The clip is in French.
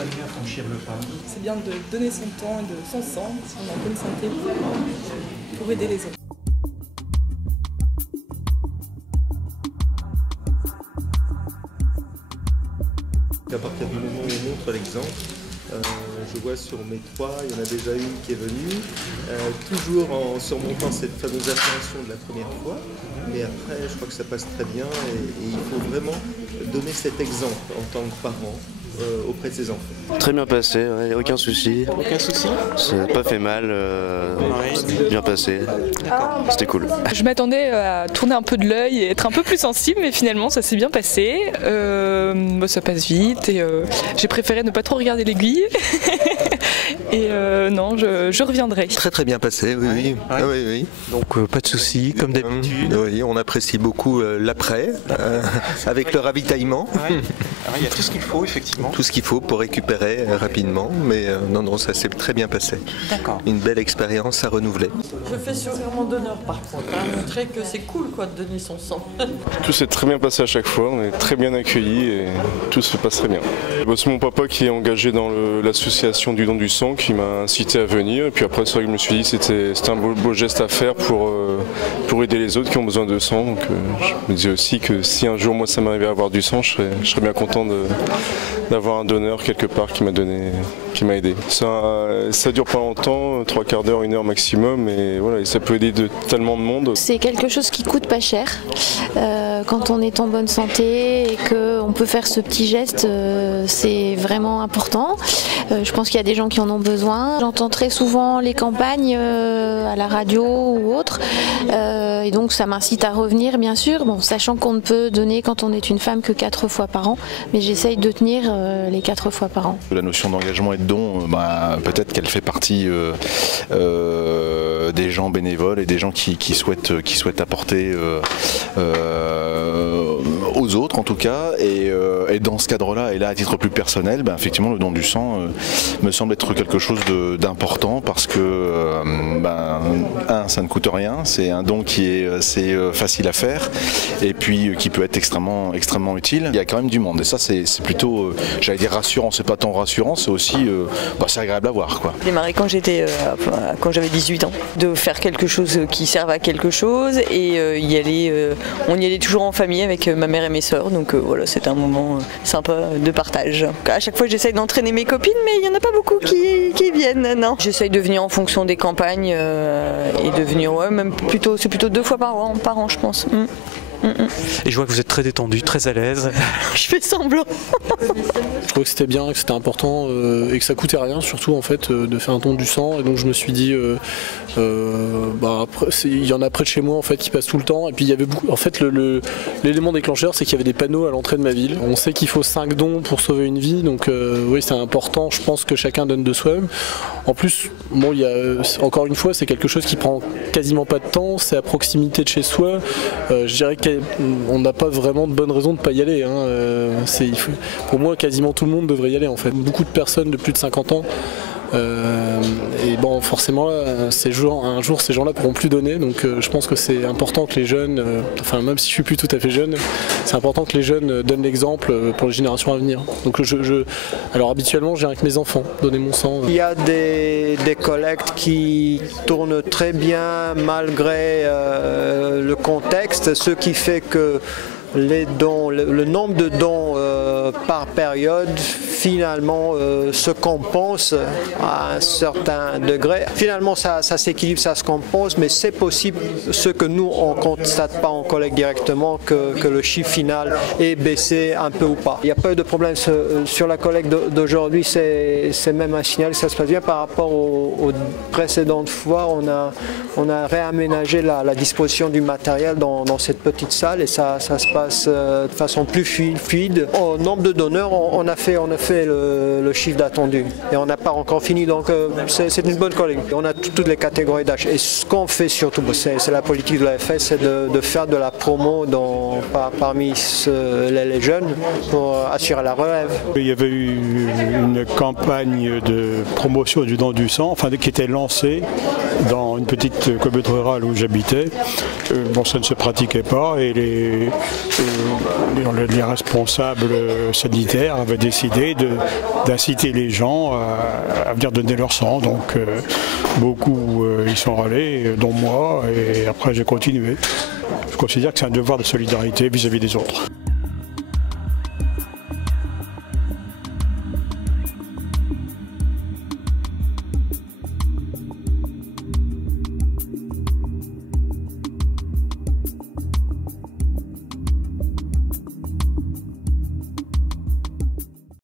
amené à franchir le pas? C'est bien de donner son temps et de son sang, si on est en bonne santé, pour aider les autres. À partir du moment où on montre l'exemple, je vois sur mes 3, il y en a déjà une qui est venue, toujours en surmontant cette fameuse appréhension de la première fois, mais après je crois que ça passe très bien et il faut vraiment donner cet exemple en tant que parent auprès de ses enfants. Très bien passé, ouais, aucun souci. Aucun souci? Ça n'a pas fait mal, bien passé. C'était cool. Je m'attendais à tourner un peu de l'œil et être un peu plus sensible, mais finalement ça s'est bien passé. Ça passe vite et j'ai préféré ne pas trop regarder l'aiguille. Et non, je reviendrai. Très bien passé, oui. Oui. Donc pas de soucis, comme d'habitude. Oui, on apprécie beaucoup l'après, avec le ravitaillement. Ouais. Alors, il y a tout ce qu'il faut, effectivement. Tout ce qu'il faut pour récupérer rapidement, mais non, ça s'est très bien passé. D'accord. Une belle expérience à renouveler. Je fais sourire mon donneur par contre, montrer que c'est cool quoi de donner son sang. Tout s'est très bien passé à chaque fois, on est très bien accueillis et tout se passe très bien. C'est mon papa qui est engagé dans l'association du don du sang qui m'a incité à venir et puis après c'est vrai que je me suis dit que c'était un beau geste à faire pour aider les autres qui ont besoin de sang. Donc je me disais aussi que si un jour moi ça m'arrivait à avoir du sang, je serais bien content d'avoir un donneur quelque part qui m'a aidé. Ça dure pas longtemps, 3 quarts d'heure, 1 heure maximum et voilà, et ça peut aider tellement de monde. C'est quelque chose qui coûte pas cher. Quand on est en bonne santé et qu'on peut faire ce petit geste, c'est vraiment important. Je pense qu'il y a des gens qui en ont besoin. J'entends très souvent les campagnes à la radio ou autre, et donc ça m'incite à revenir bien sûr, sachant qu'on ne peut donner quand on est une femme que 4 fois par an, mais j'essaye de tenir les 4 fois par an. La notion d'engagement et de don, peut-être qu'elle fait partie des gens bénévoles et des gens qui souhaitent apporter aux autres en tout cas, et dans ce cadre-là, et là à titre plus personnel, effectivement le don du sang me semble être quelque chose d'important parce que ça ne coûte rien, c'est un don qui est assez facile à faire et puis qui peut être extrêmement utile. Il y a quand même du monde et ça c'est plutôt, j'allais dire rassurant, c'est pas tant rassurant, c'est aussi c'est agréable à voir quoi. J'ai démarré quand j'avais 18 ans, de faire quelque chose qui serve à quelque chose et on y allait toujours en famille avec ma mère et mes sœurs, donc voilà, c'était un moment sympa de partage. À chaque fois j'essaye d'entraîner mes copines, mais il n'y en a pas beaucoup qui viennent, non. J'essaye de venir en fonction des campagnes et de venir, c'est plutôt 2 fois par an je pense. Et je vois que vous êtes très détendu, très à l'aise. Je fais semblant. Je trouvais que c'était bien, que c'était important et que ça coûtait rien surtout en fait de faire un don du sang, et donc je me suis dit après, il y en a près de chez moi en fait qui passent tout le temps, et puis il y avait beaucoup, en fait l'élément déclencheur c'est qu'il y avait des panneaux à l'entrée de ma ville. On sait qu'il faut 5 dons pour sauver une vie, donc oui c'est important, je pense que chacun donne de soi-même. En plus encore une fois c'est quelque chose qui prend quasiment pas de temps, c'est à proximité de chez soi, je dirais qu'on n'a pas vraiment de bonnes raisons de ne pas y aller. Pour moi, quasiment tout le monde devrait y aller en fait. Beaucoup de personnes de plus de 50 ans. Et forcément, un jour, ces gens-là pourront plus donner. Donc, je pense que c'est important que les jeunes, même si je suis plus tout à fait jeune, c'est important que les jeunes donnent l'exemple pour les générations à venir. Donc, alors habituellement, je viens avec mes enfants donner mon sang. Il y a des collectes qui tournent très bien malgré le contexte, ce qui fait que les dons, le nombre de dons par période finalement se compense à un certain degré. Finalement ça s'équilibre, ça se compense, mais c'est possible, ce que nous on ne constate pas en collecte directement, que le chiffre final est baissé un peu ou pas. Il n'y a pas eu de problème sur la collecte d'aujourd'hui, c'est même un signal que ça se passe bien par rapport aux précédentes fois. On a réaménagé la disposition du matériel dans cette petite salle et ça se passe de façon plus fluide. Au nombre de donneurs, on a fait le chiffre attendu et on n'a pas encore fini, donc c'est une bonne collecte. On a toutes les catégories d'âge et ce qu'on fait surtout, c'est la politique de l'AFS, c'est de faire de la promo parmi les jeunes pour assurer la relève. Il y avait eu une campagne de promotion du don du sang, qui était lancée dans une petite commune rurale où j'habitais, ça ne se pratiquait pas et les responsables sanitaires avaient décidé d'inciter les gens à venir donner leur sang. Donc beaucoup y sont allés, dont moi, et après j'ai continué. Je considère que c'est un devoir de solidarité vis-à-vis des autres.